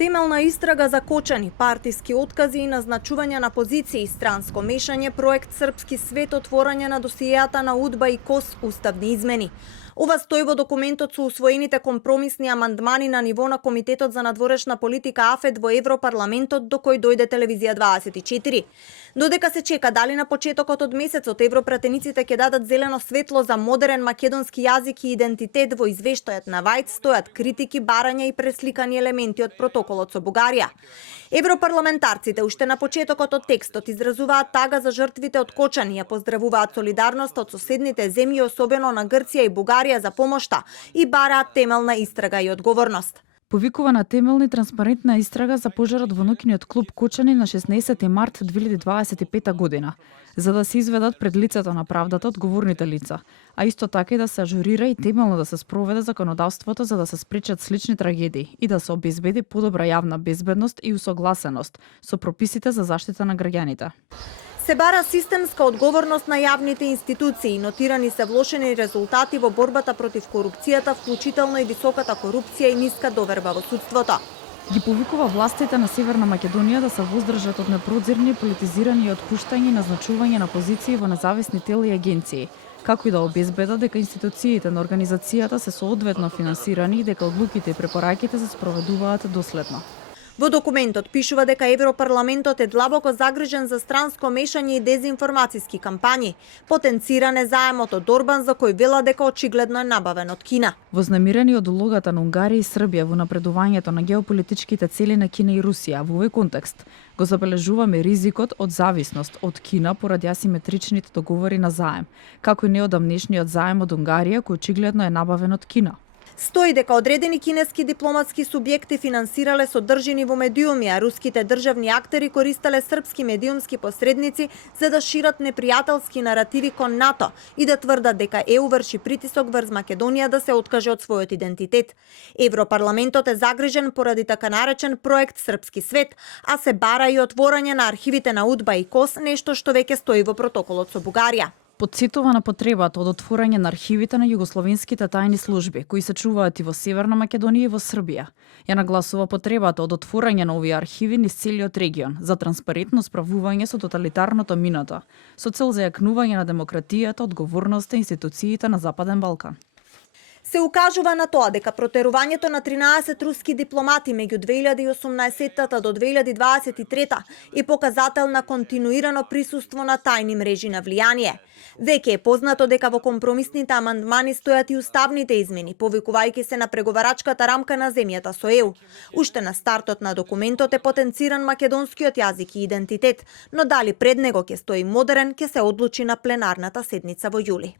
Темелна истрага за кочани, партиски откази и назначување на позиции, странско мешање, проект Српски свет, отворање на досиеата на УДБА и КОС, уставни измени. Ова стои во документот со усвоените компромисни амандмани на ниво на Комитетот за надворешна политика АФЕД во Европарламентот, до кој дојде Телевизија 24. Додека се чека дали на почетокот од месецот европратениците ќе дадат зелено светло за модерен македонски јазик и идентитет, во извештајот на ВАјД стојат критики, барања и пресликани елементи од протоколот со Бугарија. Европарламентарците уште на почетокот од текстот изразуваат тага за жртвите од кочани, ја поздравуваат солидарноста од соседните земји, особено на Грција и Бугарија за помошта, и бараат темелна истрага и одговорност. Повикува на темелна и транспарентна истрага за пожарот во ноќниот клуб Кочани на 16 март 2025 година, за да се изведат пред лицето на правдата одговорните лица, а исто така и да се ажурира и темелно да се спроведе законодавството за да се спречат слични трагедии и да се обезбеди подобра јавна безбедност и усогласеност со прописите за заштита на граѓаните. Се бара системска одговорност на јавните институции, нотирани се влошени резултати во борбата против корупцијата, вклучително и високата корупција и ниска доверба во судството. Ги повикува властите на Северна Македонија да се воздржат од непрозирни, политизирани и отпуштање и назначување на позиции во независни тела и агенции, како и да обезбедат дека институциите на организацијата се соодветно финансирани и дека одлуките и препораките се спроведуваат доследно. Во документот пишува дека Европарламентот е длабоко загрижен за странско мешање и дезинформацијски кампањи. Потенциран е заемот од Орбан, за кој вела дека очигледно е набавен од Кина. Вознемирени од улогата на Унгарија и Србија во напредувањето на геополитичките цели на Кина и Русија, во овој контекст го забележуваме ризикот од зависност од Кина поради асиметричните договори на заем, како и неодамнешниот заем од Унгарија, кој очигледно е набавен од Кина. Стои дека одредени кинески дипломатски субјекти финансирале содржини во медиуми, а руските државни актери користеле српски медиумски посредници за да шират непријателски наративи кон НАТО и да тврдат дека ЕУ врши притисок врз Македонија да се откаже од својот идентитет. Европарламентот е загрижен поради така наречен проект Српски свет, а се бара и отворање на архивите на УДБА и КОС, нешто што веќе стои во протоколот со Бугарија. Подсетува на потребата од отворање на архивите на југословенските тајни служби, кои се чуваат и во Северна Македонија и во Србија. Ја нагласува потребата од отворање на овие архиви низ целиот регион за транспарентно справување со тоталитарното минато, со цел за јакнување на демократијата, одговорноста и институциите на Западен Балкан. Се укажува на тоа дека протерувањето на 13 руски дипломати меѓу 2018 до 2023 е показател на континуирано присуство на тајни мрежи на влијание. Веќе е познато дека во компромисните амандмани стојат и уставните измени, повикувајќи се на преговарачката рамка на земјата со ЕУ. Уште на стартот на документот е потенциран македонскиот јазик и идентитет, но дали пред него ќе стои модерен, ќе се одлучи на пленарната седница во јули.